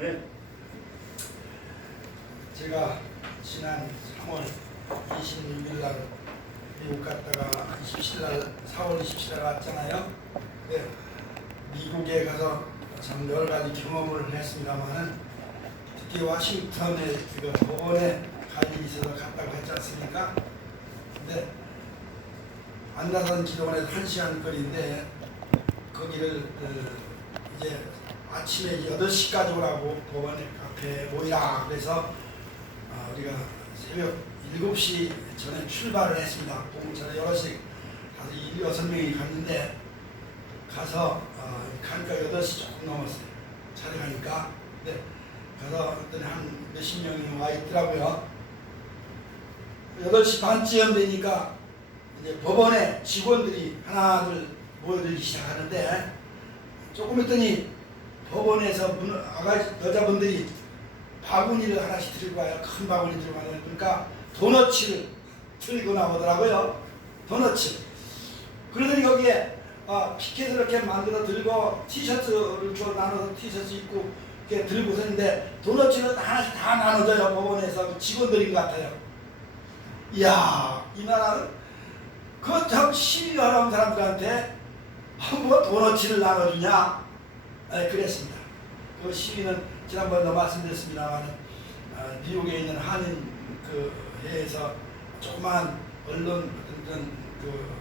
네. 제가 지난 3월 26일 날 미국 갔다가 27일 날 4월 27일 날 왔잖아요. 네. 미국에 가서 참 여러 가지 경험을 했습니다만은 특히 워싱턴에 그 법원에 갈 일이 있어서 갔다고 했지 않습니까? 근데 안다산 기동원에서 1시간 거리인데 거기를 이제 아침에 8시까지 오라고 법원에 앞에 모이라 그래서 우리가 새벽 7시 전에 출발을 했습니다. 공차에 여럿이 가서 6명이 갔는데 가서 가니까 8시 조금 넘었어요. 차례 가니까. 네. 가서 어떤 한 몇십 명이 와 있더라고요. 8시 반쯤 되니까 이제 법원에 직원들이 하나둘 모여들기 시작하는데 조금 있더니 법원에서 여자분들이 바구니를 하나씩 들고 와요. 큰 바구니 들고 와요. 그러니까 도너츠를 들고 나오더라고요. 도너츠. 그러더니 거기에 피켓을 이렇게 만들어 들고 티셔츠를 줘 나눠서 티셔츠 입고 이렇게 들고 서는데 도너츠를 하나씩 다 나눠줘요. 법원에서 직원들인 것 같아요. 이야, 이 나라는 그 참 시위하러 사람들한테 뭐 도너츠를 나눠주냐? 그랬습니다. 그 시위는 지난번에도 말씀드렸습니다만 미국에 있는 한인 그 회에서 조그만 언론 그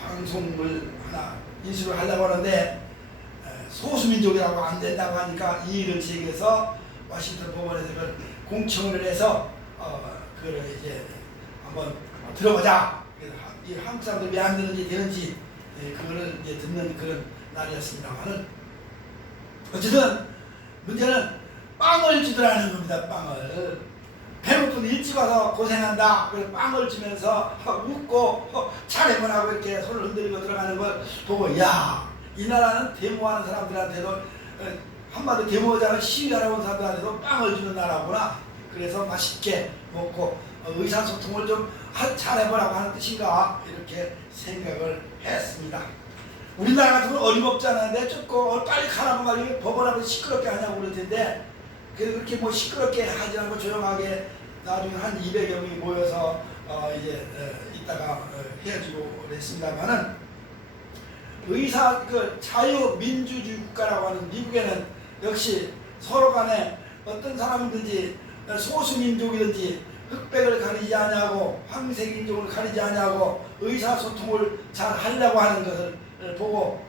방송을 하나 인수를 하려고 하는데 소수민족이라고 안 된다고 하니까 이의를 제기해서 워싱턴 법원에서 그걸 공청을 해서 그걸 이제 한번 들어보자. 이 한국 사람들 왜 안 되는지 되는지 그거를 이제 듣는 그런 날이었습니다만은 어쨌든 문제는 빵을 주더라는 겁니다. 빵을 배고픈 일찍 와서 고생한다. 그래서 빵을 주면서 웃고 차례문하고 이렇게 손을 흔들고 들어가는 걸 보고 야, 이 나라는 데모하는 사람들한테도 한마디로 데모하자는 시위하러 온 사람들한테도 빵을 주는 나라구나. 그래서 맛있게 먹고 의사소통을 좀 잘해보라고 하는 뜻인가 이렇게 생각을 했습니다. 우리나라 같은 건 어림없잖아요. 내쫓고 빨리 가라고 말이면 법원 앞에서 시끄럽게 하냐고 그럴 텐데 그렇게 뭐 시끄럽게 하지 않고 조용하게 나중에 한 200여 명이 모여서 이제 이따가 헤어지고 그랬습니다만은 의사 그 자유민주주의 국가라고 하는 미국에는 역시 서로 간에 어떤 사람이든지 소수민족이든지 흑백을 가리지 않냐고 황색인종을 가리지 않냐고 의사소통을 잘 하려고 하는 것을 보고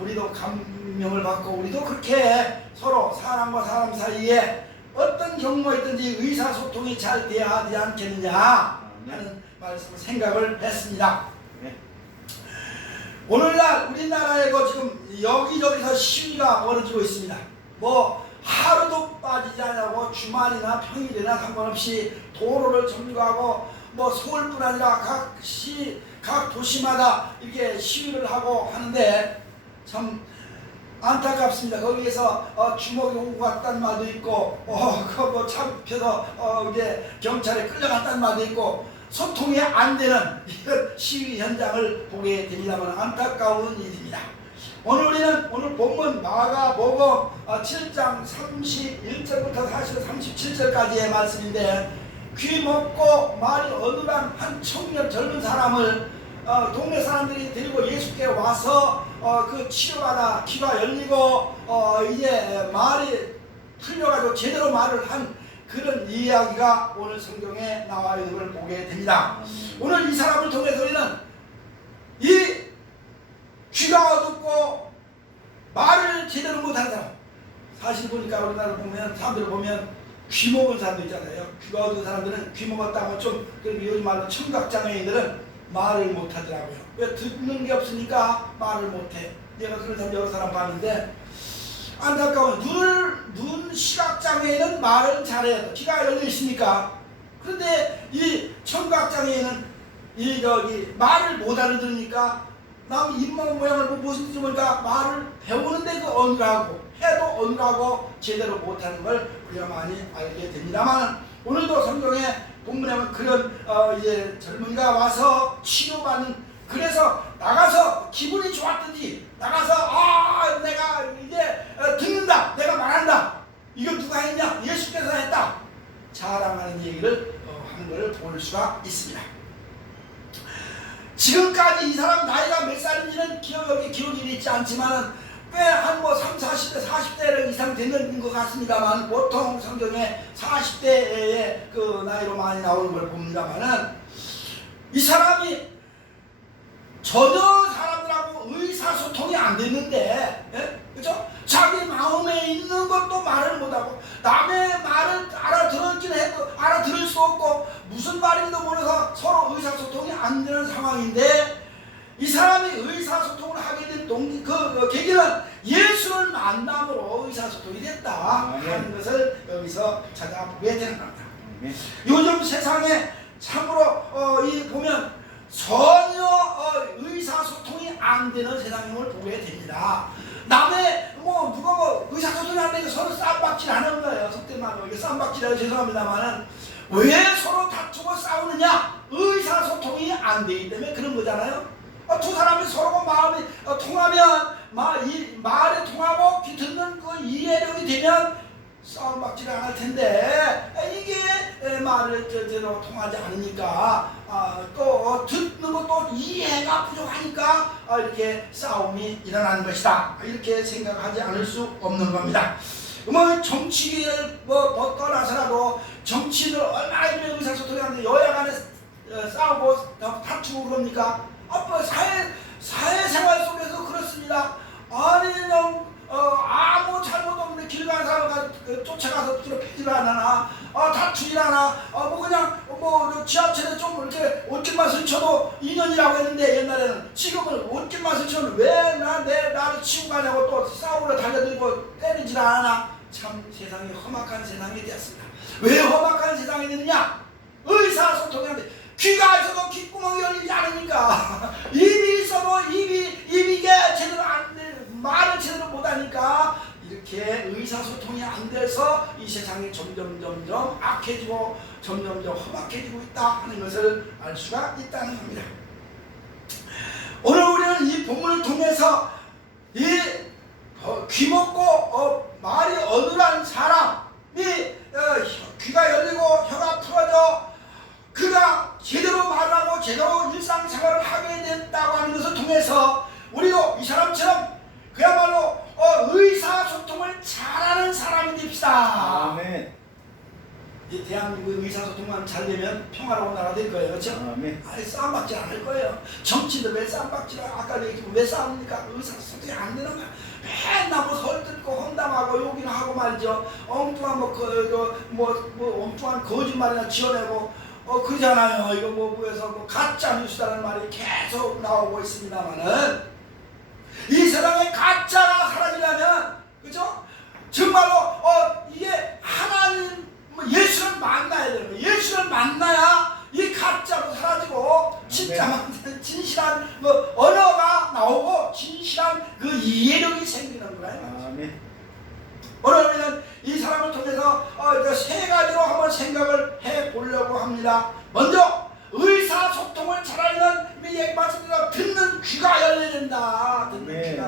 우리도 감명을 받고 우리도 그렇게 서로 사람과 사람 사이에 어떤 경우가 있든지 의사소통이 잘 돼야 하지 않겠느냐 하는 말씀을 생각을 했습니다. 오늘날 우리나라에도 지금 여기저기서 시위가 벌어지고 있습니다. 뭐 하루도 빠지지 않냐고 주말이나 평일이나 상관없이 도로를 점거하고 뭐 서울뿐 아니라 각 도시마다 이렇게 시위를 하고 하는데 참 안타깝습니다. 거기에서 주먹이 오고 갔다는 말도 있고 그거 뭐 잡혀서 이제 경찰에 끌려갔다는 말도 있고 소통이 안 되는 이런 시위 현장을 보게 됩니다만 안타까운 일입니다. 오늘 본문 마가복음 7장 31절부터 37절까지의 말씀인데 귀 먹고 말이 어눌한 한 청년 젊은 사람을 동네 사람들이 데리고 예수께 와서 그 치료하다 귀가 열리고 이제 말이 풀려가지고 제대로 말을 한 그런 이야기가 오늘 성경에 나와 있는 걸 보게 됩니다. 오늘 이 사람을 통해서 우리는 이 귀가 어둡고 말을 제대로 못하는 사람, 사실 보니까 우리나라 보면 사람들을 보면 귀 먹은 사람도 있잖아요. 귀가 어두운 사람들은 귀 먹었다고 좀 요즘 말로 청각장애인들은 말을 못하더라고요. 왜 듣는 게 없으니까 말을 못해. 내가 그런 사람 여러 사람 봤는데 안타까운 눈 시각장애인은 말을 잘해요. 귀가 열려 있으니까. 그런데 이 청각장애인은 말을 못 알아들으니까 남 입만 모양을 보고 무슨 뜻인지 모르니까 말을 배우는데 그 어눌하고 해도 어눌하고 제대로 못하는 걸 우리가 많이 알게 됩니다만 오늘도 성경에 본문에 보면 그런 이제 젊은이가 와서 치료받는 그래서 나가서 기분이 좋았든지 나가서 내가 이제 듣는다 내가 말하는 얘기를 하는 것을 볼 수가 있습니다. 지금까지 이 사람 나이가 몇 살인지는 기록이 있지 않지만 꽤 한 뭐 30, 40대, 40대 이상 되는 것 같습니다만 보통 성경에 40대의 그 나이로 많이 나오는 걸 봅니다만은 이 사람이 전혀 사람들하고 의사소통이 안 됐는데, 예? 그죠? 자기 마음에 있는 것도 말을 못하고 남의 말을 알아들었긴 해도 알아들을 수 없고 무슨 말인지도 몰라서 서로 의사소통이 안 되는 상황인데 이 사람이 의사소통을 하게 된 그 계기는 예수를 만남으로 의사소통이 됐다 하는 것을 여기서 찾아보게 되는 겁니다. 요즘 세상에 참으로 이 보면 전혀 의사소통이 안 되는 세상임을 보게 됩니다. 남의 뭐 누가 뭐 의사소통이 안 되니까 서로 쌈박질 하는 거예요. 속된 말로 이게 쌈박질이라고 죄송합니다만은 왜 서로 다투고 싸우느냐? 의사소통이 안 되기 때문에 그런 거잖아요. 두 사람이 서로 마음이 통하면 말이 통하고 귀 듣는 그 이해력이 되면 싸움박질 안 할 텐데 이게 말을 제대로 통하지 않으니까 또 듣는 것도 이해가 부족하니까 이렇게 싸움이 일어나는 것이다 이렇게 생각하지 않을 수 없는 겁니다. 뭐 정치를 뭐 떠나서라도 정치인들 얼마나 의사소통이 하는데 여야 간에 싸우고 다투고 그럽니까? 뭐 사회생활 속에서 그렇습니다. 아니 아무 잘못 없는데 길 가는 사람 쫓아가서 괴롭히질 않아. 다투질 않아. 뭐 그냥 뭐 지하철에 좀 이렇게 옷깃만 스쳐도 인연이라고 했는데 옛날에는 지금은 옷깃만 스쳐도 왜 나를 치고 가냐고 또 싸우러 달려들고 때리질 않아. 참 세상이 험악한 세상이 되었습니다. 왜 험악한 세상이 됐느냐? 의사소통이 안 돼. 귀가 있어도 귓구멍이 열리지 않으니까 입이 있어도 입이 제대로 안 돼. 말을 제대로 못하니까 이렇게 의사소통이 안 돼서 이 세상이 점점 악해지고 점점 험악해지고 있다 하는 것을 알 수가 있다는 겁니다. 오늘 우리는 이 본문을 통해서 이 귀먹고 말이 어눌한 사람이 귀가 열리고 혀가 풀어져 그가 제대로 말하고 제대로 일상생활을 하게 됐다고 하는 것을 통해서 우리도 이 사람처럼 그야말로 의사소통을 잘하는 사람이 됩시다. 아멘. 이 대한민국 의사소통만 잘 되면 평화로운 나라가 될 거예요. 그렇죠? 아멘. 싸움박질 않을 거예요. 정치도 왜 싸움박질 아까 얘기했지만 왜 싸웁니까? 의사소통이 안 되는 거야. 맨날 뭐 설득고 험담하고 욕이나 하고 말이죠. 엉뚱한 엉뚱한 거짓말이나 지어내고 그러잖아요. 이거 뭐에서 가짜 뉴스라는 말이 계속 나오고 있습니다만은 이 세상에 가짜가 사라지려면 그죠? 정말로 이게 하나님 예수를 만나야 되는 거예요. 예수를 만나야 이 가짜도 사라지고 진실한 언어가 나오고 진실한 그 이해력이 생기는 거예요. 오늘 우리는 이 사람을 통해서 세 가지로 한번 생각을 해보려고 합니다. 먼저 의사소통을 잘하는 말씀대로 듣는 귀가 열려야 된다. 듣는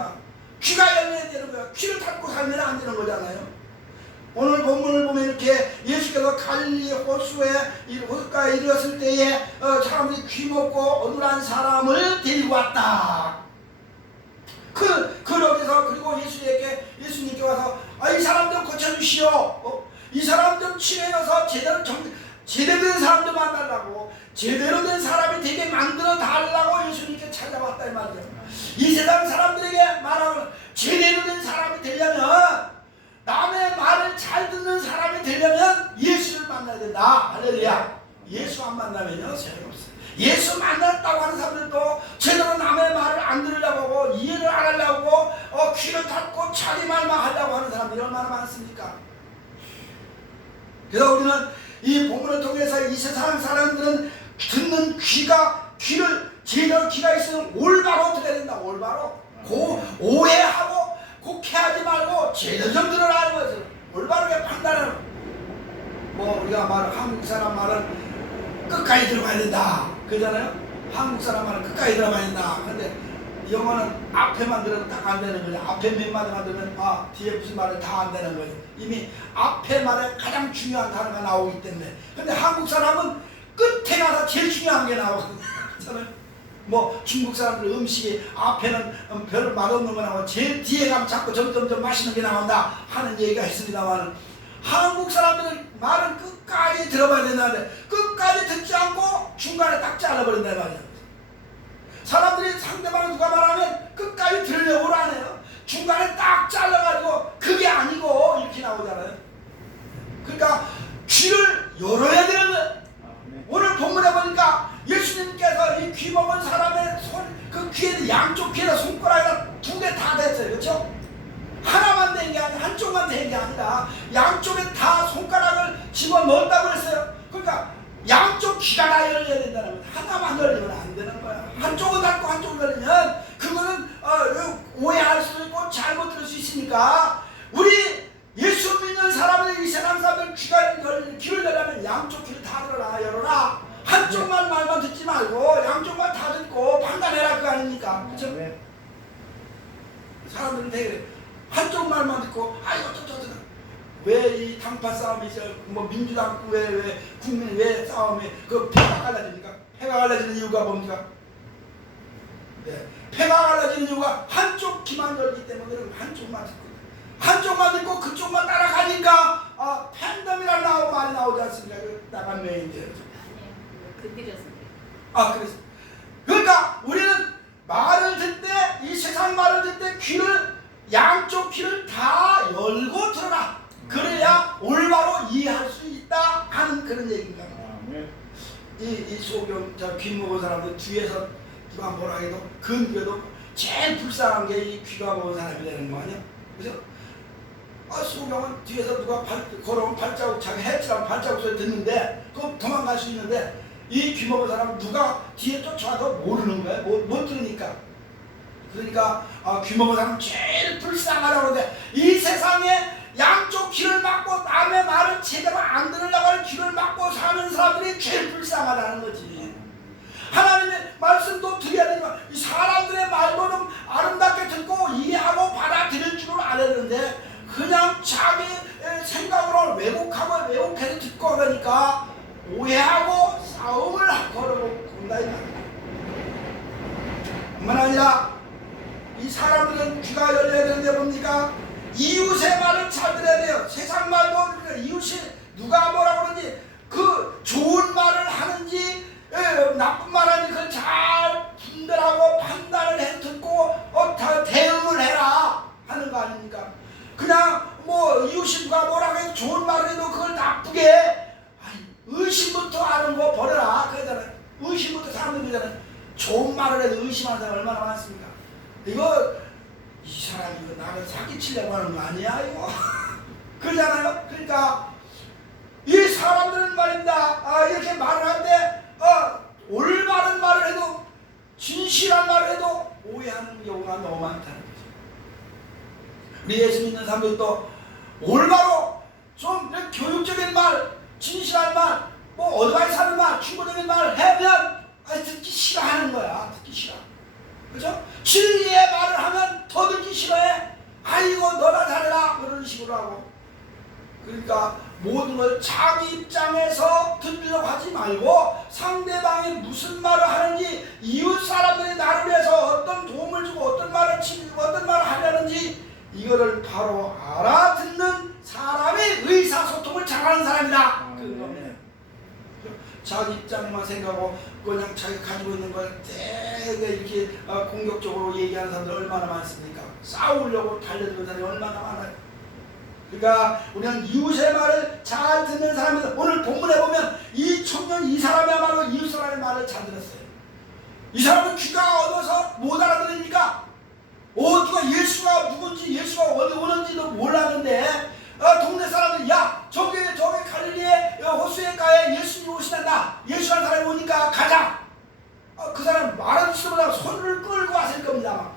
귀가 열려야 되는 거야. 귀를 닫고 살면 안 되는 거잖아요. 오늘 본문을 보면 이렇게 예수께서 갈릴리 호숫가에 이르렀을 때에 사람들이 귀먹고 어눌한 사람을 데리고 왔다. 그러면서 그리고 예수님께 와서 이 사람 좀 고쳐주시오. 이 사람 좀 치료해서 제대로 된 사람들 만나려고 제대로 된 사람이 되게 만들어 달라고 예수님께 찾아왔다 이 말이죠. 이 세상 사람들에게 말하면 제대로 된 사람이 되려면 남의 말을 잘 듣는 사람이 되려면 예수를 만나야 된다. 할렐루야. 예수 안 만나면요 소용없어요. 예수 만났다고 하는 사람들도 제대로 남의 말을 안 들으려고 하고 이해를 안 하려고 하고 귀를 닫고 자기 말만 하려고 하는 사람들이 얼마나 많습니까? 그래서 우리는 이 본문을 통해서 이 세상 사람들은 듣는 귀를 제대로 귀가 있으면 올바로 들어야 된다. 올바로 오해하고 곡해하지 말고 제대로 좀 들어라는 거죠. 올바르게 판단을 우리가 한국 사람 말은 끝까지 들어가야 된다 그러잖아요. 한국 사람 말은 끝까지 들어가야 된다. 근데 영어는 앞에만 들어도 딱 안 되는 거죠. 앞에 몇 마디만 들으면 뒤에 무슨 말은 다 안 되는 거죠. 이미 앞에 말에 가장 중요한 단어가 나오기 때문에. 근데 한국 사람은 끝에 가서 제일 중요한 게 나오거든요. 저는 뭐 중국 사람들 음식이 앞에는 별 맛없는 거 나오고 제일 뒤에 가면 자꾸 점점점 맛있는 게 나온다 하는 얘기가 있습니다만, 한국 사람들은 말은 끝까지 들어봐야 된다는데 끝까지 듣지 않고 중간에 딱 잘라버린단 말이야. 사람들이 상대방이 누가 말하면 끝까지 들으려고 안 해요. 중간에 딱 잘라가지고 그게 아니고 이렇게 나오잖아요. 그러니까 귀를 열어야 되는 거예요. 오늘 본문에 보니까 예수님께서 이 귀 먹은 사람의 그 귀에, 양쪽 귀에다 손가락에다 2개 다 댔어요. 그렇죠? 하나만 댄 게 아니라, 한쪽만 댄 게 아니라 양쪽에 다 손가락을 집어넣었다고 그랬어요. 그러니까 양쪽 귀가 다 열려야 된다는 거예요. 하나만 열리면 안 되는 거야. 한쪽은 닫고 한쪽은 열리면 그거는 오해할 수도 있고 잘못 들을 수 있으니까, 우리 예수 믿는 사람들, 이 세상 사람들 귀를 열려면 양쪽 귀를 다 열어라. 한쪽만 말만 듣지 말고 양쪽만 다 듣고 판단해라, 그거 아닙니까? 그렇죠? 사람들은 되게 한쪽 말만 듣고 어쩌저쩌. 왜 이 당파 싸움이 뭐 민주당 왜 국민 왜 싸움이 그 패가 갈라집니까? 패가 갈라지는 이유가 뭡니까? 네, 패가 갈라지는 이유가 한쪽 귀만 열기 때문에 한쪽만 듣고 그쪽만 따라가니까 팬덤이라는 말이 나오지 않습니까? 그 나간 메인데. 아니에요. 그래서 그러니까 우리는 말을 듣 때, 이 세상 말을 듣 때 양쪽 귀를 다 열고 들어라. 그래야 올바로 이해할 수 있다 하는 그런 얘기입니다. 이 소경 귀 먹은 사람들 뒤에서 누가 뭐라 해도 근교에도 제일 불쌍한 게 이 귀가 먹은 사람이 되는 거 아니야? 그죠? 소경은 뒤에서 누가 걸어오면 발자국, 자기 해치라면 발자국 소리 듣는데 그거 도망갈 수 있는데, 이 귀 먹은 사람은 누가 뒤에 쫓아와도 모르는 거야. 못 들으니까. 그러니까 귀 먹은 사람은 제일 불쌍하다고 하는데, 이 세상에 양쪽 귀를 막고 남의 말을 제대로 안 들으려고 하는 귀를 막고 사는 사람들이 제일 불쌍하다는 거지. 하나님의 말씀도 드려야 되지만 이 사람들의 말도 좀 아름답게 듣고 이해하고 받아들일 줄을 알았는데, 그냥 자기 생각으로 왜곡해서 듣고 그러니까 오해하고 싸움을 걸어오고 온다 이 말이야. 뿐만 아니라 이 사람들은 귀가 열려야 되는데 뭡니까? 이웃의 말을 잘 들어야 돼요. 세상 말도 그러니까 이웃이 누가 뭐라고 그러는지, 그 좋은 말을 하는지 나쁜 말 하는지 그걸 잘 분별하고 판단을 해 듣고 대응을 해라 하는 거 아닙니까? 그냥 뭐 이웃이 누가 뭐라고 해도 좋은 말을 해도 그걸 나쁘게 의심부터 하는 거 버려라 그러잖아요. 의심부터 사람들 그러잖아요. 좋은 말을 해도 의심하는 사람 얼마나 많습니까? 이거 이 사람이 이거 나를 사기치려고 하는 거 아니야 이거? 그러잖아요. 그러니까 이 사람들은 말입니다. 이렇게 말을 하는데 올바른 말을 해도, 진실한 말을 해도 오해하는 경우가 너무 많다는 거죠. 우리 예수 믿는 사람들도 올바로 좀 교육적인 말, 진실한 말, 뭐 어드바이스 하는 말, 충고적인 말을 하면 듣기 싫어하는 거야. 듣기 싫어. 그죠? 진리의 말을 하면 더 듣기 싫어해. 아이고 너나 잘해라 그런 식으로 하고. 그러니까 모든 걸 자기 입장에서 듣으려고 하지 말고, 상대방이 무슨 말을 하는지, 이웃 사람들이 나를 위해서 어떤 도움을 주고 어떤 말을 하려는지 이거를 바로 알아듣는 사람이 의사소통을 잘하는 사람이다. 그겁니다. 자기 입장만 생각하고 그냥 자기 가지고 있는 걸 되게 이렇게 공격적으로 얘기하는 사람들 얼마나 많습니까? 싸우려고 달려드는 사람이 얼마나 많아요. 그러니까 우리는 이웃의 말을 잘 듣는 사람입니다. 오늘 본문에 보면 이 청년, 이 사람이야말로 이웃 사람의 말을 잘 들었어요. 이 사람은 귀가 어두워서 못 알아들으니까 누가 예수가 누군지, 예수가 어디 오는지도 몰랐는데 동네 사람들이 야 저기 갈릴리의 호수에가에 예수님이 오시단다. 예수라는 사람이 오니까 가자. 그 사람 말하지도 못하고 손을 끌고 왔을 겁니다.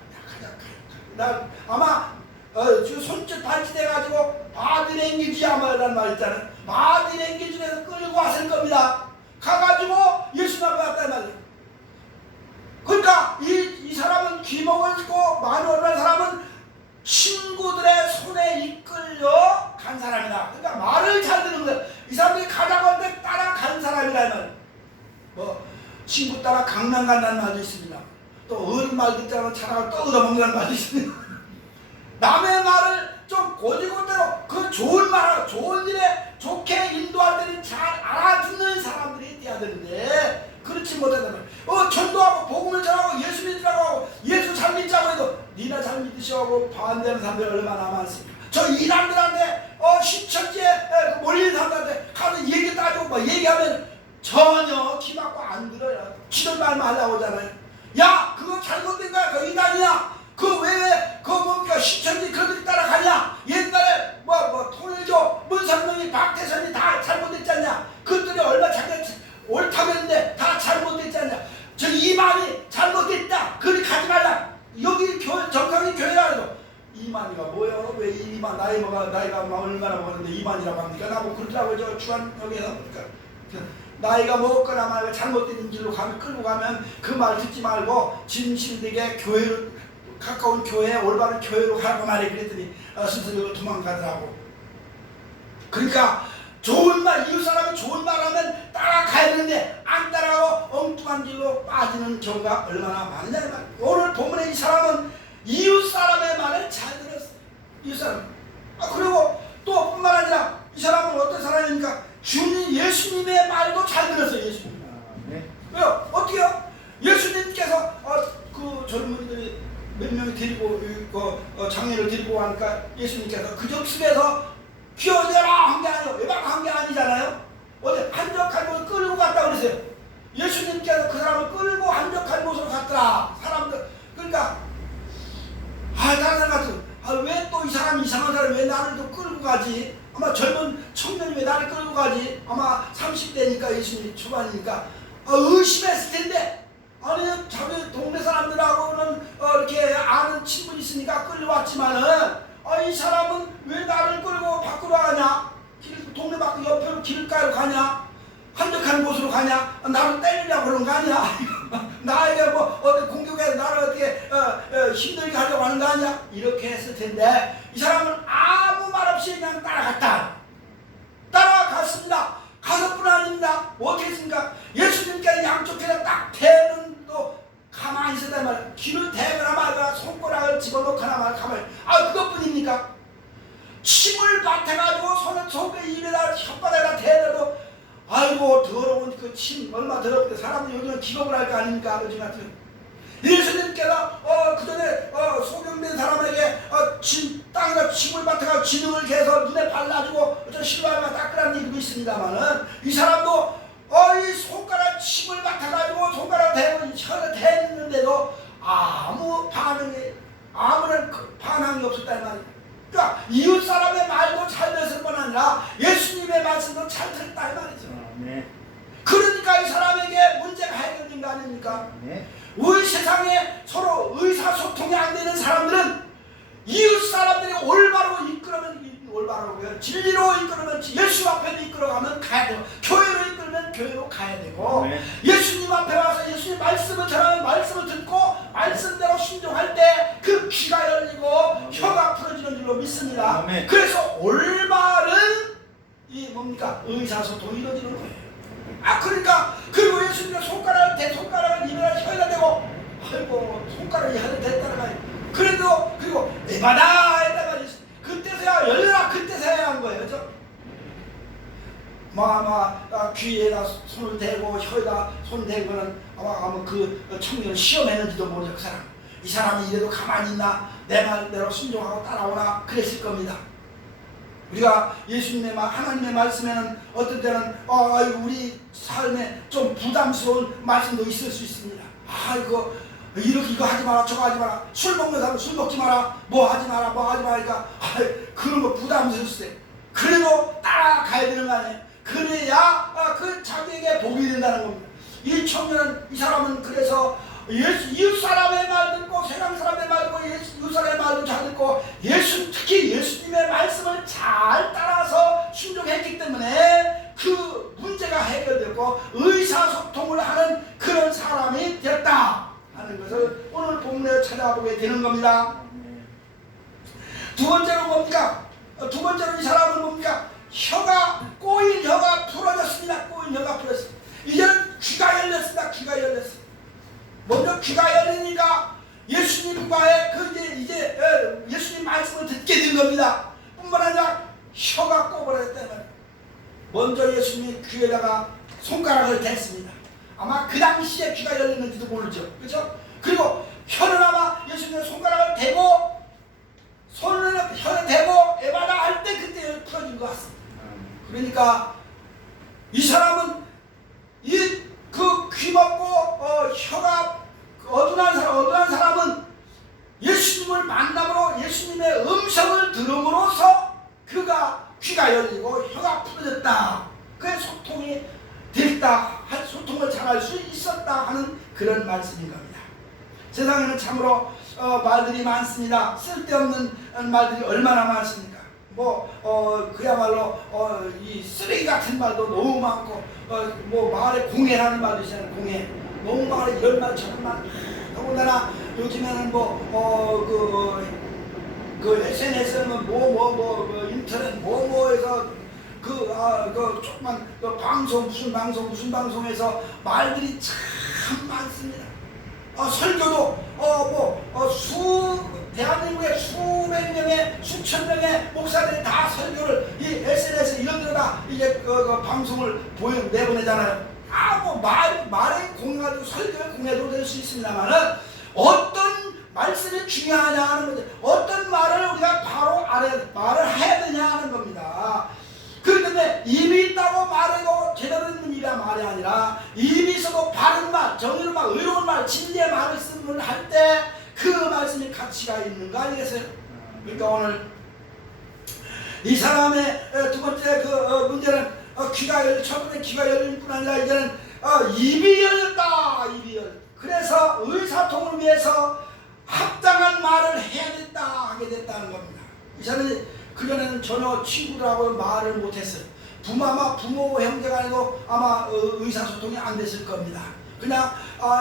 아마. 나 아마 손짓 발짓 해가지고 바디랭귀지 아마라는 말 있잖아요. 바디랭귀지에서 끌고 왔을 겁니다. 가가지고 예수 앞에 왔단 말이에요. 그러니까 이 이 사람은 귀목을 듣고 많이 오르는 사람은 친구들의 손에 이끌려 간 사람이다. 그러니까 말을 잘 듣는 거야. 이 사람들이 가자고 할 때 따라간 사람이다. 이 말. 뭐 친구 따라 강남 간다는 말도 있습니다. 또 어른 말 듣자면 차라리 또 얻어먹는다는 말도 있습니다. 남의 말을 좀 고지고대로 그 좋은 말, 좋은 일에 좋게 인도할 때는 잘 알아듣는 사람들이 돼야 되는데 그렇지 못하다면 전도하고 복음을 전하고 예수 믿으라고 하고 예수 잘 믿자고 해도 니나 잘 믿으시라고 반대하는 사람들이 얼마나 많습니까? 저 이남들한테 신천지에 몰리는 사람들한테 가서 얘기 따지고 막 얘기하면 전혀 귀 막고 안 들어요. 지들 말만 하려고 하잖아요. 야 그거 잘못된 거야. 그거 이단이야. 그 왜 그거 뭡니까 신천지 그들이 따라가냐. 옛날에 뭐 통일교 문선명이 박태선이 다 잘못됐지 않냐. 그들이 얼마 자기가 옳다고 했는데 다 잘못됐지 않냐. 저 이만이 잘못됐다. 그리 가지 말라. 여기 정상이 교회라 해도 이만이가 뭐예요? 왜 이만 나이가 얼마나 먹었는데 이만이라고 합니까? 나뭐 그러더라고요. 저 주한 여기에서 그러니까 나이가 먹거나 말고 잘못된 길로 가면 끌고 가면 그 말 듣지 말고 진실되게 교회로 가까운 교회 올바른 교회로 가라고 말해. 그랬더니 스스로 도망가더라고. 그러니까 좋은 말 이웃 사람이 좋은 말 하면 따라가야 되는데 안 따라가고 엉뚱한 길로 빠지는 경우가 얼마나 많으냐. 오늘 본문에 이 사람은 이웃 사람의 말을 잘 들었어. 이웃 사람. 그리고 또 뿐만 아니라 이 사람은 어떤 사람입니까? 주님 예수님의 말도 잘 들었어요. 예수님. 네. 왜요? 어떻게요? 예수님께서 그 젊은이들이 몇 명이 데리고 장애를 데리고 가니까 예수님께서 그 접속에서 키워내라 한 게 아니에요. 외박한 게 아니잖아요. 어디 한적한 곳을 끌고 갔다 그랬어요. 예수님께서 그 사람을 끌고 한적한 곳으로 갔더라. 사람들 그러니까 다른 사람 같은 왜 또 이 사람 이상한 사람이 왜 나를 또 끌고 가지? 아마 젊은 청년이 왜 나를 끌고 가지? 아마 30대니까 예수님 초반이니까 의심했을 텐데 아니 자기 동네 사람들하고는 이렇게 아는 친분이 있으니까 끌려왔지만은 이 사람은 왜 나를 끌고 밖으로 가냐? 동네 밖 옆으로 길가로 가냐? 한적한 곳으로 가냐? 나를 때리려고 그런 거 아니야? 나에게 뭐 어디 공격해서 나를 어떻게 힘들게 하려고 하는 거 아니야? 이렇게 했을 텐데 이 사람은 아무 말 없이 그냥 따라갔습니다. 가서뿐 아닙니다. 어떻게 했습니까? 예수님께서 양쪽에다 딱 대는 또 가만히 있었단 말이야. 귀를 대거나 말거나 손가락을 집어넣거나 말거나 그것뿐입니까? 침을 밭아가지고 손에 입에다 혓바닥에다 대려도 아이고 더러운 그 침 얼마 더럽게 사람들이 요즘은 기겁을 할 거 아닙니까? 요즘 같은 예수님께서 그 전에 소경된 사람에게 땅에다 침을 밭아가지고 진흙을 개서 눈에 발라주고 저 실바만 닦으라는 얘기도 있습니다만은 이 사람도 이 손가락 침을 밭아가지고 손가락 대고 혀를 대는데도 아무런 반항이 없었단 말이에요. 그러니까 이웃 사람의 말도 잘 들었을 뿐 아니라 예수님의 말씀도 잘 들었다 이 말이죠. 네. 그러니까 이 사람에게 문제가 해결된 거 아닙니까? 네. 우리 세상에 서로 의사소통이 안 되는 사람들은 이웃 사람들이 올바로 이끌으면 올바르고요. 진리로 이끌으면 예수 앞에 이끌어가면 가야 되고 교회로 이끌면 교회로 가야 되고 네. 예수님 앞에 와서 예수님 말씀을 전하면 말씀을 듣고 말씀대로 순종할 때 그 귀가 열리고 혀가 풀어지는 줄로 믿습니다. 네. 그래서 올바른 이 뭡니까? 의사소통이 이루어지는 거예요. 그러니까 그리고 예수님의 손가락을 입에다 혀에다 대고 아이고 손가락이 혀에 댔다는 말이에요. 그리고 에바다에다가 그때서야 열려라 그때서야 한 거예요. 그죠? 귀에다 손을 대고 혀에다 손 대고는 아마 그 청년을 시험했는지도 모르죠. 그 사람. 이 사람이 이래도 가만히 있나? 내 말대로 순종하고 따라오나? 그랬을 겁니다. 우리가 예수님의 하나님의 말씀에는 어떤 때는 우리 삶에 좀 부담스러운 말씀도 있을 수 있습니다. 이거 하지 마라 저거 하지 마라 술 먹는 사람 술 먹지 마라 뭐 하지 마라 하니까 그런 거 부담스러웠을 때 그래도 따라가야 되는 거 아니에요. 그래야 그 자기에게 복이 된다는 겁니다. 이 청년은 이 사람은 그래서 이웃 사람의 말 듣고 세상 사람의 말 듣고 이웃 사람의 말도 잘 듣고 특히 예수님의 말씀을 잘 따라서 순종했기 때문에 그 문제가 해결되고 의사소통을 하는 그런 사람이 되었다 하는 것을 오늘 되는 겁니다. 두 번째로 뭡니까? 두 번째로 이 사람은 뭡니까? 꼬인 혀가 풀어졌습니다. 꼬인 혀가 풀어졌습니다. 이제는 귀가 열렸습니다. 귀가 열렸습니다. 먼저 귀가 열리니까 예수님과의 이제 예수님 말씀을 듣게 된 겁니다. 뿐만 아니라 혀가 꼬부라졌다는 말이에요. 먼저 예수님이 귀에다가 손가락을 댔습니다. 아마 그 당시에 귀가 열렸는지도 모르죠. 그렇죠? 그리고 혀는 아마 예수님의 손가락을 대고 혀를 대고 에바다 할 때 그때 풀어진 것 같습니다. 그러니까 이 사람은 그 귀 먹고 혀가 어둔한 사람은 예수님을 만남으로 예수님의 음성을 들음으로써 그가 귀가 열리고 혀가 풀어졌다. 그의 소통이 됐다. 소통을 잘할 수 있었다 하는 그런 말씀인 겁니다. 세상에는 참으로 말들이 많습니다. 쓸데없는 말들이 얼마나 많습니까? 그야말로 이 쓰레기 같은 말도 너무 많고 말에 공해라는 말도 있잖아요. 공해. 너무 말에 이런 말 저런 말. 더군다나 요즘에는 SNS는 인터넷 뭐에서 조그만 무슨 방송에서 말들이 참 많습니다. 설교도 대한민국의 수백 명의 수천 명의 목사들이 다 설교를 이 SNS 이런 데다 이제 방송을 내보내잖아요. 말에 공해가지고 설교에 공해도 될 수 있습니다만은 어떤 말씀이 중요하냐 하는 거죠. 어떤 말을 우리가 바로 말을 해야 되냐 하는 겁니다. 그렇기 때문에 입이 있다고 말해도 제대로 있는 입이 말이 아니라 입이 있어도 바른 말, 정의로운 말, 의로운 말, 진리의 말을 쓰는 할 때 그 말씀이 가치가 있는 거 아니겠어요? 그러니까 오늘 이 사람의 두 번째 문제는 첫 번째 귀가 열릴 뿐 아니라 이제는 입이 열렸다. 입이 열렸다. 그래서 의사통을 위해서 합당한 말을 하게 됐다는 겁니다. 이 사람이 그전에는 전혀 친구들하고 말을 못했어요. 부모 형제가 아니고 아마 의사소통이 안 됐을 겁니다. 그냥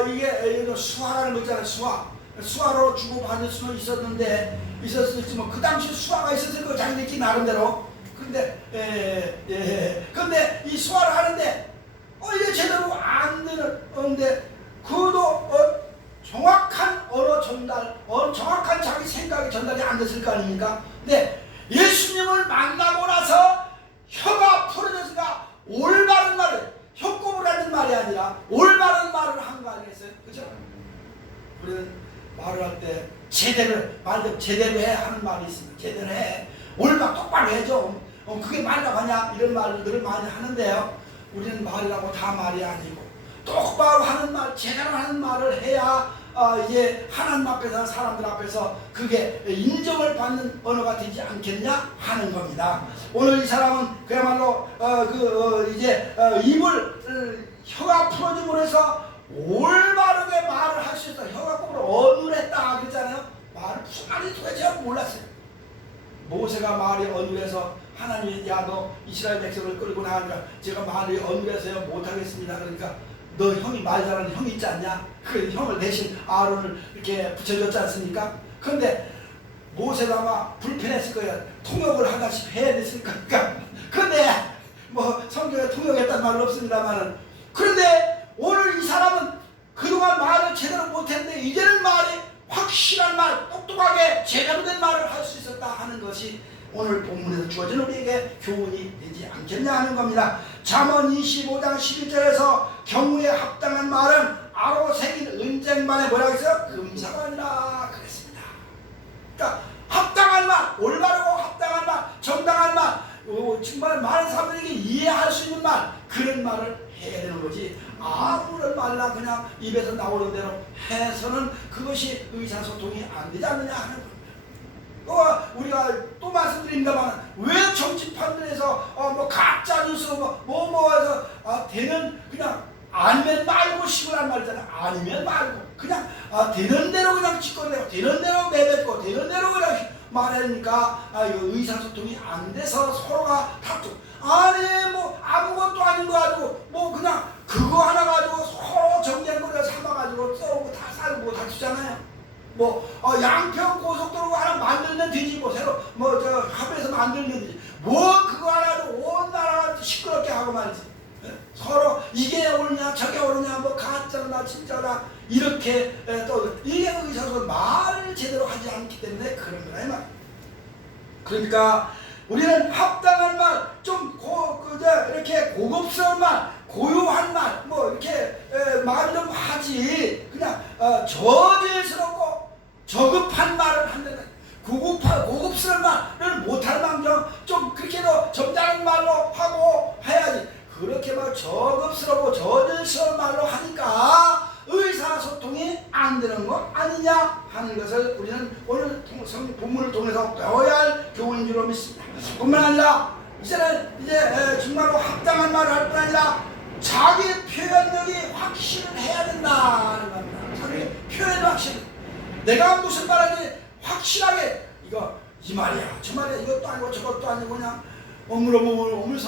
이게 수화라는 거 있잖아요. 수화로 주고받을 수는 있었을지 그 당시 수화가 있었을 거 자기들끼리 나름대로. 근데 이 수화를 하는데 이게 제대로 안 되는데 그도 정확한 언어 전달, 정확한 자기 생각이 전달이 안 됐을 거 아닙니까? 근데 예수님을 만나고 나서 혀가 풀어졌으니까 올바른 말을, 혀꼬부라는 말이 아니라 올바른 말을 한 거 아니겠어요? 그죠? 우리는 말을 할 때 제대로 해 하는 말이 있습니다. 제대로 해. 똑바로 해줘. 그게 말이라고 하냐? 이런 말들을 많이 하는데요. 우리는 말이라고 다 말이 아니고 똑바로 하는 말, 제대로 하는 말을 해야 이제 하나님 앞에서 사람들 앞에서 그게 인정을 받는 언어가 되지 않겠냐 하는 겁니다. 오늘 이 사람은 그야말로 혀가 풀어짐으로 해서 올바르게 말을 할 수 있다. 혀가 꼬부러 어눌했다 그랬잖아요. 무슨 말인지 도대체 몰랐어요. 모세가 말이 어눌해서 하나님이 너 이스라엘 백성을 끌고 나가니까 제가 말이 어눌해서요 못하겠습니다. 그러니까 너 형이 말 잘하는 형이 있지 않냐? 그 형을 대신 아론을 이렇게 붙여줬지 않습니까? 그런데 모세가 아마 불편했을 거야. 통역을 하다시피 해야 됐을 거니까. 그런데 성경에 통역했단 말은 없습니다만은, 그런데 오늘 이 사람은 그동안 말을 제대로 못했는데 이제는 말이 확실한 말, 똑똑하게 제대로 된 말을 할 수 있었다 하는 것이 오늘 본문에서 주어진 우리에게 교훈이 되지 않겠냐 하는 겁니다. 잠언 25장 11절에서 경우에 합당한 말은 아로 새긴 은쟁반에 뭐라고 했어요? 금사관이라 그랬습니다. 그러니까 합당한 말, 올바르고 합당한 말, 정당한 말, 정말 많은 사람들에게 이해할 수 있는 말, 그런 말을 해야 되는 거지. 아무런 말이나 그냥 입에서 나오는 대로 해서는 그것이 의사소통이 안 되지 않느냐 하는 겁니다. 우리가 또 말씀드립니다만, 왜 정치판들에서 가짜 뉴스로 해서 되는 그냥 아니면 말고 식으란 말이잖아요. 아니면 말고 그냥 되는 대로 그냥 짓거리고 되는 대로 내뱉고 되는 대로 그냥 말하니까 의사소통이 안 돼서 서로가 다투고, 아니 아무것도 아닌 거 가지고 그냥 그거 하나 가지고 서로 정쟁거리가 삼아가지고 싸우고 다 살고 다투잖아요. 양평 고속도로 하나 만들면 되지 뭐 새로 뭐 저 합해서 만들면 되지 뭐 그거 하나도 온 나라가 시끄럽게 하고 말이지. 서로 이게 옳냐 저게 옳냐 뭐 가짜나 진짜나 이렇게 또 이게 의사소통 말을 제대로 하지 않기 때문에 그런 거라 이 말. 그러니까 우리는 합당한 말, 좀 이렇게 고급스러운 말, 고요한 말, 뭐 이렇게 말 좀 하지. 그냥 저질스럽고 저급한 말을 한다는 고급스러운 말을 못할 망정 좀 그렇게도 점잖은 말로 하고 해야지. 그렇게 막 저급스럽고 저질스러운 말로 하니까 의사소통이 안 되는 거 아니냐 하는 것을 우리는 오늘 본문을 통해서 배워야 할 교훈인 줄로 믿습니다. 뿐만 아니라 이제는 정말로 합당한 말을 할 뿐 아니라 자기 표현력이 확실을 해야 된다는 겁니다. 자기 표현 확실. 내가 무슨 말하는지 확실하게 이 말이야 저 말이야 이것도 아니고 저것도 아니고 그냥 어물어물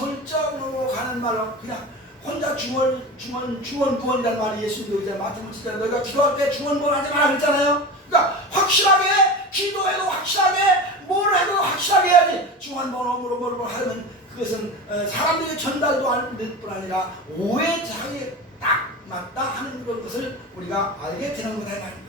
가는 말로 그냥 혼자 중원부원이라는 말이 예수님도 이제 마태복음 7장에 너희가 기도할 때 중원부원 하지 마라 그랬잖아요. 그러니까 확실하게 기도해도 확실하게 뭘 해도 확실하게 해야지. 중원부원 어물어물 하면 그것은 사람들의 전달도 안 될 뿐 아니라 오해자에 딱 맞다 하는 그런 것을 우리가 알게 되는 거다 이 말입니다.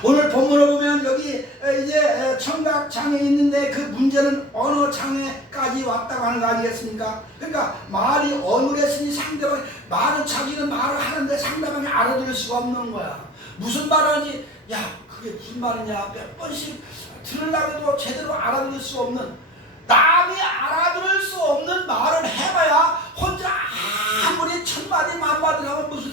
오늘 본문을 보면 여기 이제 청각장애 있는데 그 문제는 언어 장애까지 왔다고 하는 거 아니겠습니까? 그러니까 말이 어눌했으니 상대방이 말은 자기는 말을 하는데 상대방이 알아들을 수가 없는 거야. 무슨 말 하는지 야 그게 무슨 말이냐 몇 번씩 들으려고 해도 제대로 알아들을 수 없는 남이 알아들을 수 없는 말을 해봐야 혼자 아무리 천마디 만마디 하면 무슨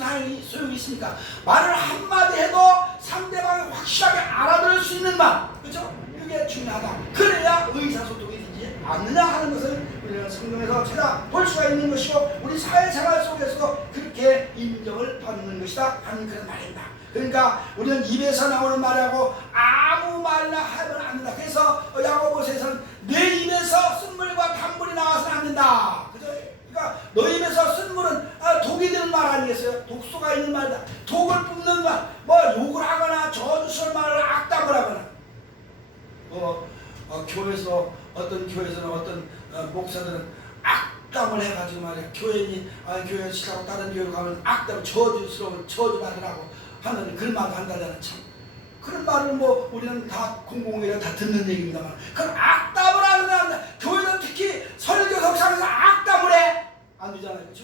소용이 있습니까? 말을 한마디 해도 상대방이 확실하게 알아들을 수 있는 말, 그렇죠? 이게 중요하다. 그래야 의사소통이 되지 않느냐 하는 것을 우리는 성경에서 찾아볼 수가 있는 것이고 우리 사회생활 속에서도 그렇게 인정을 받는 것이다 하는 그런 말입니다. 그러니까 우리는 입에서 나오는 말하고 아무 말이나 하면 안 된다. 그래서 야고보서에서는 내 입에서 쓴물과 단물이 나와서는 안 된다. 그죠? 그러니까 너 입에서 쓴물은 독이 되는 말 아니겠어요? 독소가 있는 말이다. 독을 뿜는 말, 뭐 욕을 하거나 저주스러운 말을 악담을 하거나 교회에서 어떤 교회에서는 어떤 목사들은 악담을 해가지고 말이야 교회 시작하고 다른 교회 가면 악담 저주스러운 저주말을 하고 하는 그런 말을 한다잖아. 참 그런 말을 뭐 우리는 다 공공이라 다 듣는 얘기입니다만 그럼 악담을 하는 사람 교회는 특히 설교 석상에서 악담을 해 안 되잖아요. 그렇죠?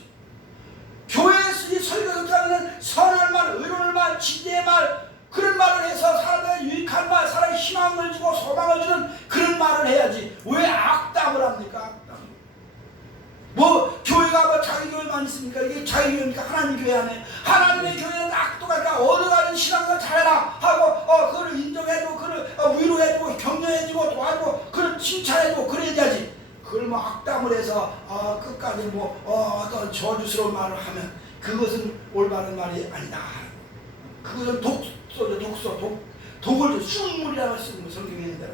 교회에서 이 설교 석상에는 선한 말, 의로운 말, 진리의 말 그런 말을 해서 사람들에게 유익한 말, 사람에게 희망을 주고 소망을 주는 그런 말을 해야지 왜 악담을 합니까? 뭐 교회가 뭐 자기 교회만 있습니까? 이게 자기 교회니까 하나님 교회 안에 하나님의 교회는 악도가 얻어가는 신앙을 잘해라 하고 그걸 인정해주고 그걸 위로해주고 격려해주고 도와주고 그걸 칭찬해주고 그래야지. 그걸 뭐 악담을 해서 끝까지 뭐 어떤 저주스러운 말을 하면 그것은 올바른 말이 아니다. 그것은 독소죠. 독을 쑥물이라고 쓰는 성경에 있는 대로.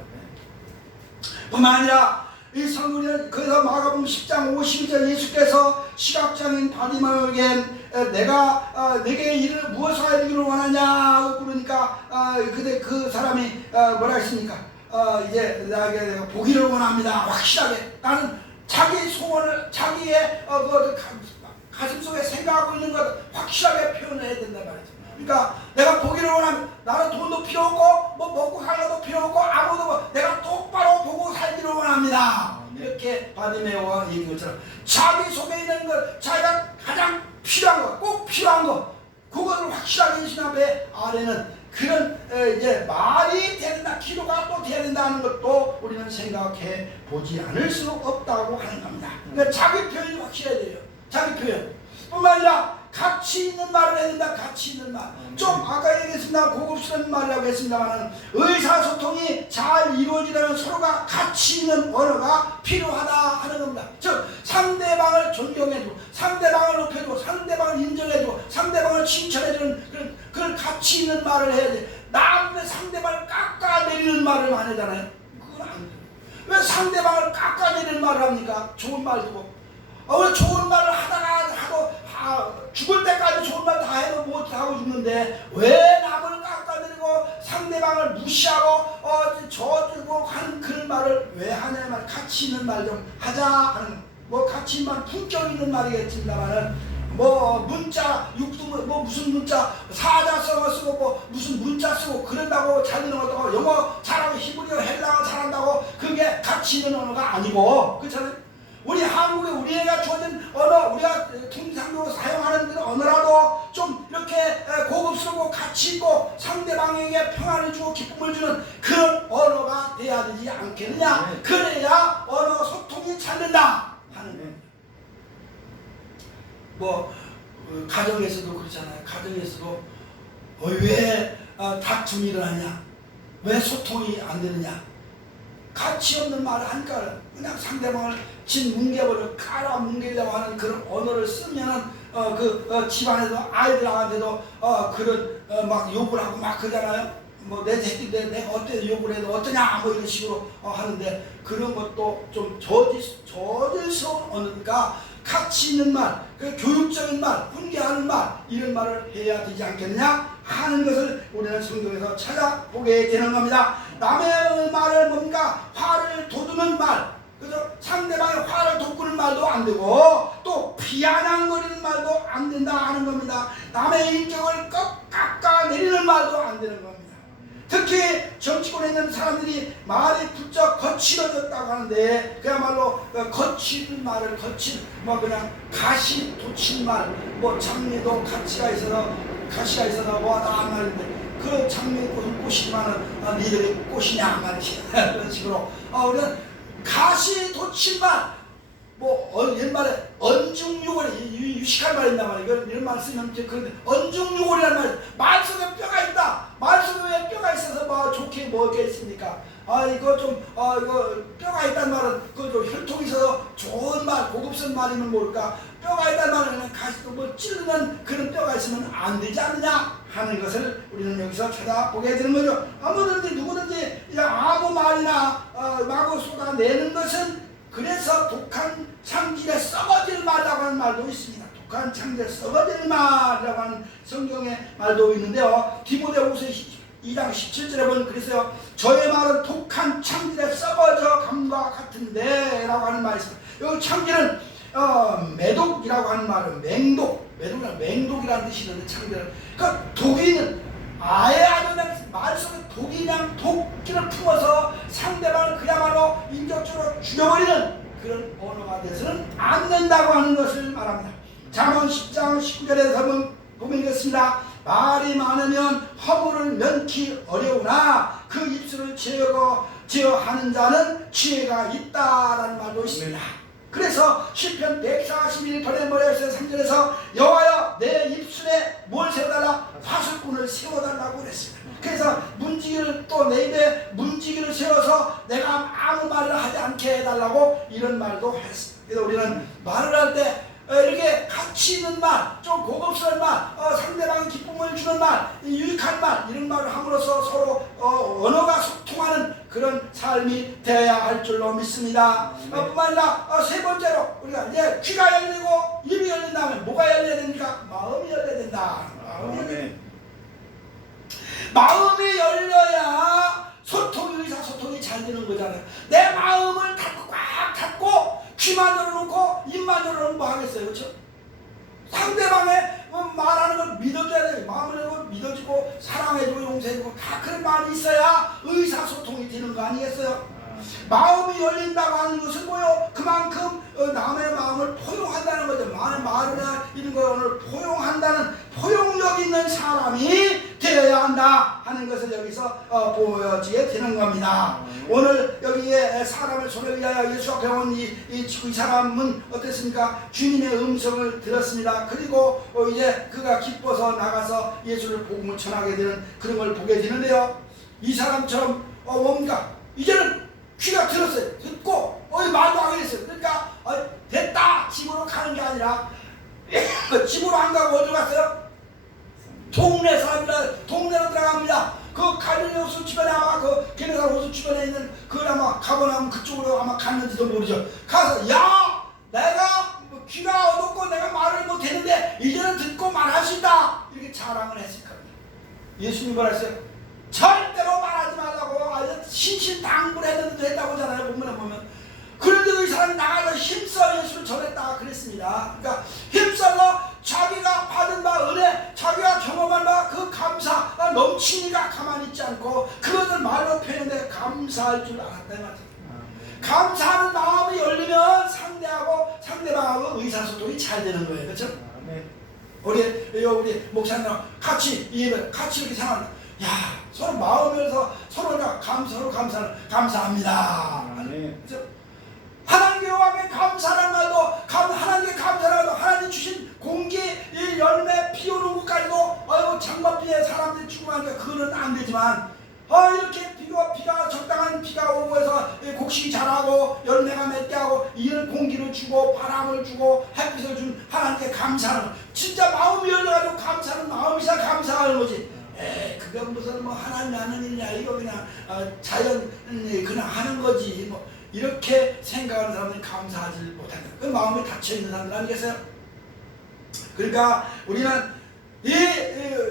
뿐만 아니라 이 성경은 그래서 마가복음 10장 52절 예수께서 시각장애인 바디마에게 내게 이를 무엇을 알기를 원하냐 그러니까 그때 그 사람이 뭐라 했습니까? 이제 나에게 내가 보기를 원합니다. 확실하게 나는 자기 소원을 자기의 가슴 속에 생각하고 있는 것 확실하게 표현해야 된단 말이죠. 그러니까 내가 보기를 원하면 나는 돈도 필요 없고 뭐 먹고 살려도 필요 없고 아무도 내가 똑바로 보고 살기를 원합니다. 이렇게 바디메오가 얘기한 것처럼 자기 속에 있는 것 자기가 가장 필요한 것 꼭 필요한 것 그것을 확실하게 예수님 앞에 아래는 그런 이제 말이 된다 기도가 또 돼야 된다는 것도 우리는 생각해 보지 않을 수 없다고 하는 겁니다. 그러니까 자기 표현이 확실해야 돼요. 자기 표현 뿐만 아니라 가치 있는 말을 해야 된다. 가치 있는 말. 좀 아까 얘기했습니다. 고급스러운 말이라고 했습니다만 의사소통이 잘 이루어지려면 서로가 가치 있는 언어가 필요하다 하는 겁니다. 즉 상대방을 존경해주고 상대방을 높여주고 상대방을 인정해주고 상대방을 칭찬해주는 그런 가치 있는 말을 해야지. 남의 상대방을 깎아내리는 말을 안 하잖아요. 그건 안 돼요. 왜 상대방을 깎아내리는 말을 합니까? 좋은 말 두고 왜 좋은 말을 하다가 하고 죽을 때까지 좋은 말 다 해도 못하고 죽는데 왜 남을 깎아내리고 가지고 상대방을 무시하고 저주고 하는 그런 말을 왜 하냐면 가치 있는 말 좀 하자 하는, 뭐 가치 있는 말, 품격 있는 말이겠습니다만은 뭐 문자 육등 뭐 무슨 문자 사자 쓰고 뭐 무슨 문자 쓰고 그런다고 자기는 어떤 영어 잘하고 히브리어 헬라어 잘한다고 그게 가치 있는 언어가 아니고, 그렇잖아요. 우리 한국에 우리가 주어진 언어, 우리가 통상적으로 사용하는 그런 언어라도 좀 이렇게 고급스럽고 가치 있고 상대방에게 평안을 주고 기쁨을 주는 그런 언어가 돼야 되지 않겠느냐. 그래야 언어 소통이 잘 된다 하는 거예요. 뭐 가정에서도 그렇잖아요. 가정에서도 왜 다툼이 일어나냐, 왜 소통이 안 되느냐, 가치 없는 말을 하니까 그냥 상대방을 뭉개버려 깔아 뭉개려고 하는 그런 언어를 쓰면은 집안에서 아이들한테도 그런 막 욕을 하고 막 그러잖아요. 뭐 내 새끼인데 내가 어때 욕을 해도 어떠냐 뭐 이런 식으로 하는데, 그런 것도 좀 저질스러운 언어니까 가치 있는 말, 그 교육적인 말, 훈계하는 말, 이런 말을 해야 되지 않겠느냐 하는 것을 우리는 성경에서 찾아보게 되는 겁니다. 남의 말을 뭔가 화를 돋우는 말, 그죠? 상대방의 화를 돋구는 말도 안 되고 또 비아냥거리는 말도 안 된다 하는 겁니다. 남의 인격을 깎아내리는 말도 안 되는 겁니다. 특히 정치권에 있는 사람들이 말이 부쩍 거칠어졌다고 하는데, 그야말로 거친 말을 뭐 그냥 가시 돋친 말, 뭐 장미도 가치가 있어서 뭐하다 말인데 그 장미꽃은 꽃이지만은 니들이 꽃이냐 말이지 그런 식으로 우리는 가시 돋친 말, 뭐 옛말에 언중유골이 유식한 말이 있단 말이에요. 이런 말 쓰면 그런데 언중유골이라는 말 속에 뼈가 있다. 말 속에 왜 뼈가 있어서 뭐 좋게 뭐게 있습니까? 이거 좀 이거 뼈가 있다는 말은 그 좀 혈통이 있어서 좋은 말, 고급스러운 말이면 모를까. 뼈가 있다는 말은 그냥 가시도 뭐 찌르는 그런 뼈가 있으면 안 되지 않느냐 하는 것을 우리는 여기서 찾아보게 되는 거죠. 누구든지 그냥 아무 말이나 마구 쏟아내는 것은, 그래서 독한 창질에 썩어질 말이라고 하는 말도 있습니다. 독한 창질에 썩어질 말이라고 하는 성경의 말도 있는데요. 디모데후서 2장 17절에 보면 그랬어요. 저의 말은 독한 창질에 썩어져 감과 같은데 라고 하는 말이 있습니다. 여기 창질은 매독이라고 하는 말은 맹독이라는 뜻이 있는데, 창질은 그러니까 독이는 아예 말 속에 독이 그냥 독기를 품어서 상대방을 그야말로 인격적으로 죽여버리는 그런 언어가 돼서는 안 된다고 하는 것을 말합니다. 잠언 10장 19절에 보면 이렇습니다. 말이 많으면 허물을 면키 어려우나 그 입술을 제어하는 자는 지혜가 있다라는 말도 있습니다. 그래서 시편 141편의 3절에서 여호와여 내 입술에 뭘 세워달라? 화술꾼을 세워달라고 그랬습니다. 그래서 문지기를 또 내 입에 문지기를 세워서 내가 아무 말을 하지 않게 해달라고 이런 말도 했습니다. 그래서 우리는 말을 할 때 이렇게 가치 있는 말, 좀 고급스러운 말, 상대방의 기쁨을 주는 말, 유익한 말, 이런 말을 함으로써 서로 언어가 소통하는 그런 삶이 되어야 할 줄로 믿습니다. 뿐만 아니라 세 번째로 우리가 이제 귀가 열리고 입이 열린다면 뭐가 열려야 됩니까? 마음이 열려야 된다. 마음이 열려야 의사소통이 잘 되는 거잖아요. 내 마음을 꽉 닫고 귀만 열어놓고 입만 열어놓으면 뭐 하겠어요? 그렇죠? 상대방의 말하는 걸 믿어줘야 돼요. 마음을 열고 믿어주고 사랑해주고 용서해주고 다 그런 마음이 있어야 의사소통이 되는 거 아니겠어요? 마음이 열린다고 하는 것은 뭐요? 그만큼 남의 마음을 포용한다는 거죠. 말이나 이런 걸 포용한다는 포용력 있는 사람이 되어야 한다 하는 것을 여기서 보여지게 되는 겁니다. 오늘 여기에 사람을 손을 위하여 예수 앞에 온 이 사람은 어땠습니까? 주님의 음성을 들었습니다. 그리고 이제 그가 기뻐서 나가서 예수를 복음을 전하게 되는 그런 걸 보게 되는데요. 이 사람처럼 뭡니까? 이제는 귀가 들었어요. 듣고 말도 안 했어요. 그러니까 됐다 집으로 가는 게 아니라 집으로 안 가고 어디 갔어요? 동네 사람이라 동네로 들어갑니다. 그 갈릴리 호수 주변에 아마 그 게네사렛 호수 주변에 있는 그걸 아마 가버나움 그쪽으로 아마 갔는지도 모르죠. 가서 야 내가 귀가 어둡고 내가 말을 못했는데 이제는 듣고 말할 수 있다 이렇게 자랑을 했을 겁니다. 예수님 뭐라 했어요? 절대로 말하지 말라고 아주 신신당부했는데도 했다고 하잖아요. 본문에 보면. 그런데 이 사람이 나가서 힘써 예수를 전했다 그랬습니다. 그러니까 힘써서 자기가 받은 바 은혜, 자기가 경험한 바 그 감사가 넘치니까 가만히 있지 않고 그것을 말로 표현해 감사할 줄 알았다 이 말이죠. 감사하는 마음이 열리면 상대방하고 의사소통이 잘 되는 거예요. 그렇죠? 우리 목사님랑 같이 이렇게 생각한다. 야, 서로 마음을 열어서 서로가 서로 감사합니다. 그렇죠? 하나님께 감사하는 말도 하나님께 감사하고 하나님 주신 공기, 이 열매, 비 오는 것까지도 장맛비에 사람들이 죽으니까 그거는 안 되지만 이렇게 비가 적당한 비가 오고 해서 곡식이 자라고 열매가 맺게 하고 이런 공기를 주고 바람을 주고 햇빛을 준 하나님께 감사하는 진짜 마음이 열려가지고 감사하는 마음이사 감사하는 거지. 그건 무슨 하나님이 하는 일이냐 이거 그냥 자연이 그냥 하는 거지 이렇게 생각하는 사람들은 감사하지 못한다. 그 마음이 닫혀있는 사람들 아니겠어요? 그러니까 우리는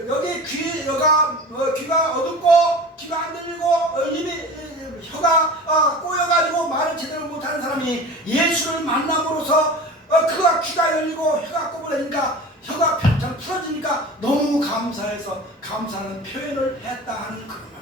여기 귀가 어둡고 귀가 안 들리고 입이 혀가 꼬여가지고 말을 제대로 못하는 사람이 예수를 만남으로써 그가 귀가 열리고 혀가 꼬부러지니까 혀가 잘 풀어지니까 너무 감사해서 감사하는 표현을 했다 하는 그겁니다.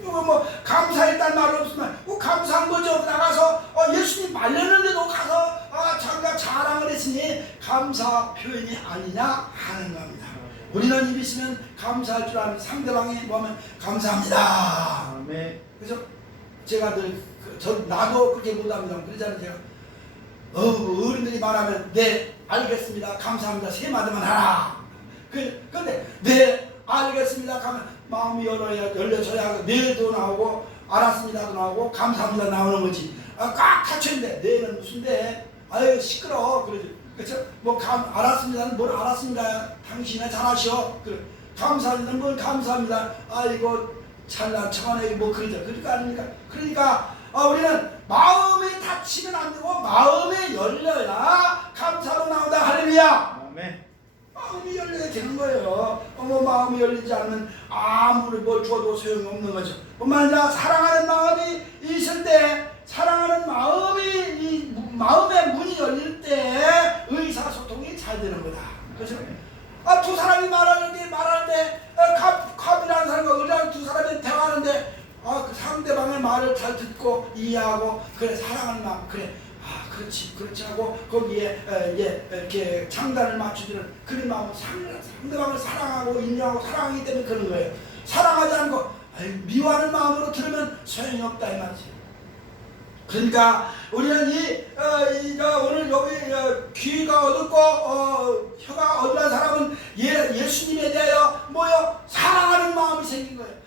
이거 감사했다는 말은 없으면 감사한 거죠. 나가서 예수님 말렸는데도 가서 자기가 자랑을 했으니 감사 표현이 아니냐 하는 겁니다. 우리는 입이 있으면 감사할 줄 아는 상대방이 뭐하면 감사합니다. 그래서 제가 나도 그렇게 못합니다. 그러잖아요. 제가 어른들이 말하면 네 알겠습니다 감사합니다 세 마디만 하라. 근데 네 알겠습니다 가면 마음이 열려져야 네도 나오고 알았습니다도 나오고 감사합니다 나오는 거지. 꽉 닫혀있는데 네는 무슨 네 아유 시끄러워 그러지. 그렇죠? 알았습니다는 뭘 알았습니다 당신이 잘하셔. 그래. 감사합니다는 뭘 감사합니다 아이고 잘난 척하네 그러죠. 그러니까 아닙니까? 그러니까 우리는 마음이 닫히면 안 되고 마음이 열려야 감사로 나온다. 할렐루야. 마음이 열려야 되는 거예요. 마음이 열리지 않으면 아무리 뭘 줘도 소용이 없는 거죠. 만약 사랑하는 마음이 있을 때 사랑하는 마음의 문이 열릴 때 의사소통이 잘 되는 거다. 그렇죠? 두 사람이 말할 때 갑이라는 사람과 의라는 두 사람이 대화하는데 그 상대방의 말을 잘 듣고 이해하고 그래 사랑하는 마음 그래 그렇지 하고 거기에 이렇게 장단을 맞추는 그런 마음 상대방을 사랑하고 인정하고 사랑하기 때문에 그런 거예요. 사랑하지 않고 미워하는 마음으로 들으면 소용이 없다 이 말이지. 그러니까 우리는 오늘 여기 귀가 어둡고 혀가 어두운 사람은 예수님에 대하여 사랑하는 마음이 생긴 거예요.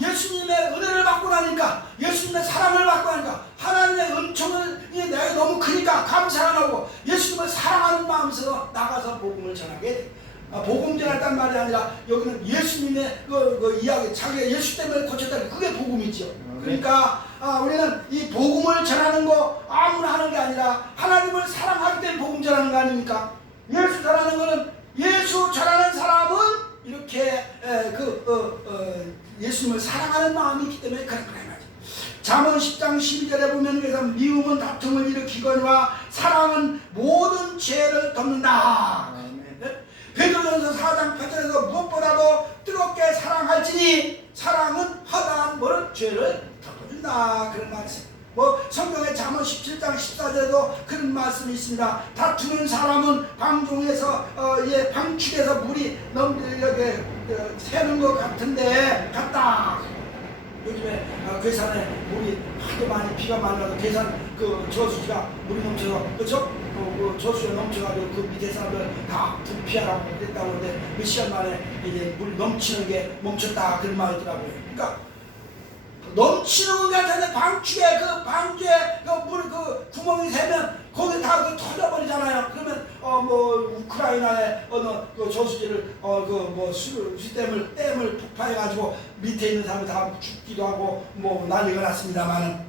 예수님의 은혜를 받고 나니까 예수님의 사랑을 받고 나니까 하나님의 은총을 내가 너무 크니까 감사하고 예수님을 사랑하는 마음에서 나가서 복음을 전하게 돼. 복음 전했단 말이 아니라 여기는 예수님의 그 이야기 자기가 예수 때문에 고쳤다는 그게 복음이죠. 그러니까 우리는 이 복음을 전하는 거 아무나 하는 게 아니라 하나님을 사랑하기 때문에 복음 전하는 거 아닙니까? 예수 전하는 거는 예수 전하는 사람은 이렇게 예수님을 사랑하는 마음이 있기 때문에 그런 거예요. 잠언 10장 12절에 보면 그래서 미움은 다툼을 일으키거니와 사랑은 모든 죄를 덮는다. 베드로전서 4장 8절에서 무엇보다도 뜨겁게 사랑할지니 사랑은 허다한 죄를 덮어준다. 그런 말씀. 성경의 잠언 17장 14절에도 그런 말씀이 있습니다. 다투는 사람은 방종에서 방축에서 물이 이렇게 새는 것 같다. 요즘에 괴산에 물이 하도 많이 비가 많이 와서 괴산 저수지가 물이 넘쳐서 그렇죠? 저수지가 넘쳐가지고 그 밑에 사람들 다 부피하라고 그랬다고 하는데 몇 시간 만에 이제 물 넘치는 게 멈췄다 그런 말이 있더라고요. 그러니까 넘치는 것 같은데 방주에 물 구멍이 새면 거기 다 터져버리잖아요. 그러면 우크라이나의 어느 저수지를 댐을 폭파해가지고 밑에 있는 사람이 다 죽기도 하고 난리가 났습니다만은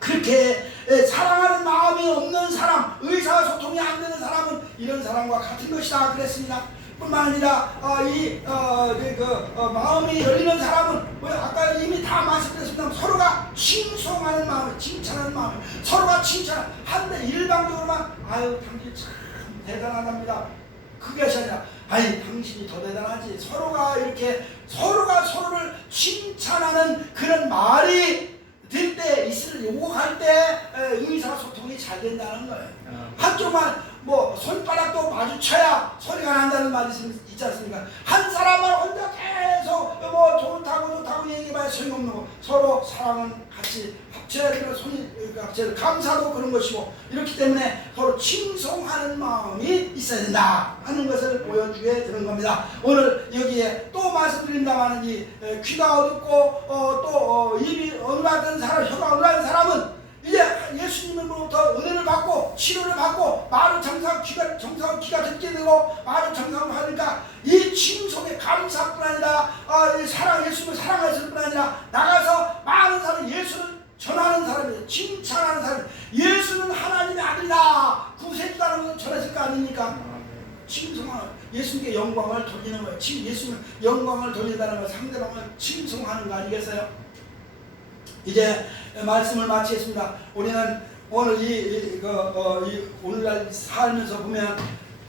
그렇게 사랑하는 마음이 없는 사람, 의사소통이 안 되는 사람은 이런 사람과 같은 것이다 그랬습니다. 뿐만 아니라 마음이 열리는 사람은 뭐 아까 이미 다 말씀드렸습니다. 서로가 칭송하는 마음, 칭찬하는 마음, 서로가 칭찬 한데 일방적으로만 아유 당신 참 대단하답니다. 그것이 아니라 아이 당신이 더 대단하지. 서로가 이렇게 서로가 서로를 칭찬하는 그런 말이 될 때 오갈 때 의사소통이 잘 된다는 거예요. 한쪽만 뭐 손가락도 마주쳐야 소리가 난다는 말이 있지 않습니까? 한 사람만 혼자 계속 뭐 좋다고 얘기해봐야 소용없는 거. 서로 사랑은 같이 합쳐야 되는 손이 합쳐야 감사도 그런 것이고 이렇기 때문에 서로 칭송하는 마음이 있어야 된다 하는 것을 보여주게 되는 겁니다. 오늘 여기에 또 말씀드린다마는 이 귀가 어둡고 입이 어눌하던 사람, 혀가 어눌한 사람은 이제 예수님으로부터 은혜를 받고 치료를 받고 말을 정상 귀가 듣게 되고 말을 정상으로 하니까 이 칭송의 감사뿐 아니라 예수님을 사랑했을 뿐 아니라 나가서 많은 사람 예수를 전하는 사람이에요. 칭찬하는 사람. 예수는 하나님의 아들이다. 구세주다는 것을 전했을 거 아닙니까? 칭송하는 예수님께 영광을 돌리는 거예요. 예수님 영광을 돌린다는 건 상대방을 칭송하는 거 아니겠어요? 이제 말씀을 마치겠습니다. 우리는 오늘 오늘날 살면서 보면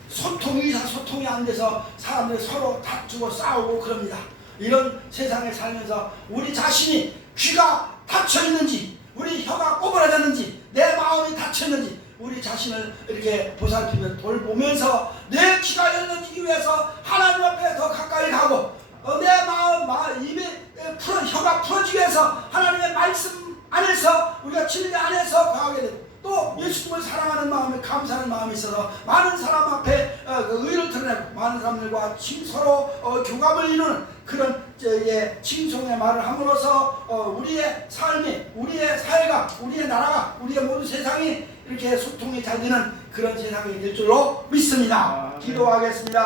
의사소통이 안 돼서 사람들이 서로 다투고 싸우고 그럽니다. 이런 세상에 살면서 우리 자신이 귀가 닫혀있는지 우리 혀가 꼬부라졌는지 내 마음이 닫혀있는지 우리 자신을 이렇게 보살피며 돌보면서 내 귀가 열려지기 위해서 하나님 앞에 더 가까이 가고 내 마음, 혀가 풀어지기 위해서 하나님의 말씀 안에서 우리가 진리 안에서 거하게 되고 또 예수님을 사랑하는 마음에 감사하는 마음이 있어서 많은 사람 앞에 그 의를 드러내고 많은 사람들과 서로 교감을 이루는 그런 칭송의 말을 함으로써 우리의 삶이 우리의 사회가 우리의 나라가 우리의 모든 세상이 이렇게 소통이 잘 되는 그런 세상이 될 줄로 믿습니다. 기도하겠습니다.